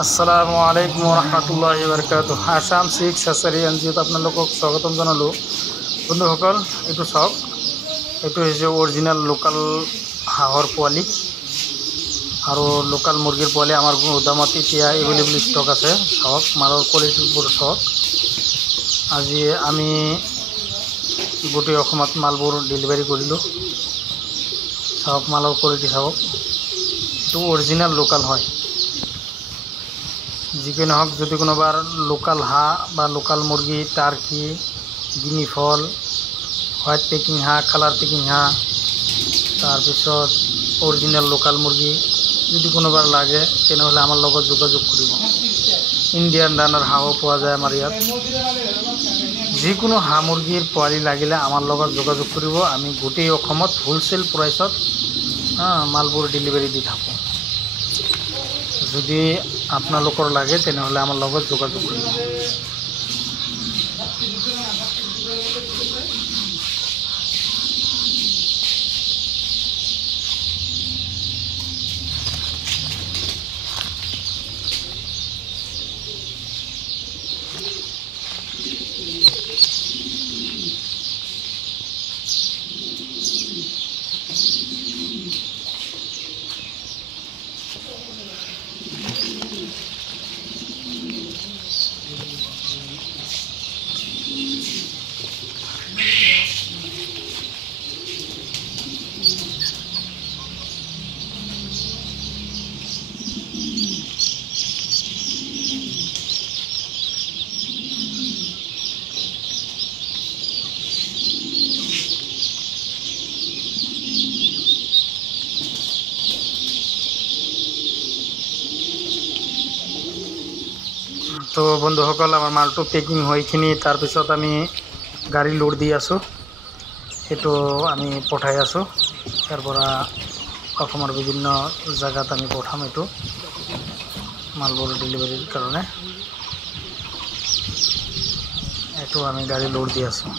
আসসালামু আলাইকুম ৰহমতুল্লাহি বাৰাকাতুহু। আসাম শিখ সাচাৰী এনজিঅ'ত আপোনালোকক স্বাগতম জনালোঁ। বন্ধুসকল, এইটো চাওক, এইটো হৈছে অৰিজিনেল লোকাল হাঁহৰ পোৱালি আৰু লোকাল মুৰ্গীৰ পোৱালি। আমাৰ গুদামত এতিয়া এভেইলেবল ষ্টক আছে। চাওক, মালৰ কোৱালিটিবোৰ চাওক। আজি আমি গোটেই অসমত মালবোৰ ডেলিভাৰী কৰিলোঁ। চাওক, মালৰ কোৱালিটি চাওক, এইটো অৰিজিনেল লোকাল হয়। যিকি নহওক, যদি কোনোবাৰ লোকাল হাঁহ বা লোকাল মুৰ্গী, টাৰ্কি, গিনি ফল, হোৱাইট পেকিং হাঁহ, কালাৰ পেকিং হাঁহ, তাৰপিছত অৰিজিনেল লোকাল মুৰ্গী যদি কোনোবাৰ লাগে তেনেহ'লে আমাৰ লগত যোগাযোগ কৰিব। ইণ্ডিয়ান দানাৰ হাঁহো পোৱা যায় আমাৰ ইয়াত। যিকোনো হাঁহ মুৰ্গীৰ পোৱালি লাগিলে আমাৰ লগত যোগাযোগ কৰিব। আমি গোটেই অসমত হোলচেল প্ৰাইচত মালবোৰ ডেলিভাৰী দি থাকোঁ। যদি আপোনালোকৰ লাগে তেনেহ'লে আমাৰ লগত যোগাযোগ কৰিব। তো বন্ধুসকল, আমাৰ মালটো পেকিং হৈখিনি তাৰপিছত আমি গাড়ী লোড দি আছোঁ। সেইটো আমি পঠাই আছোঁ। ইয়াৰ পৰা অসমৰ বিভিন্ন জেগাত আমি পঠাম এইটো মালবোৰ ডেলিভাৰীৰ কাৰণে। এইটো আমি গাড়ী লোড দি আছোঁ।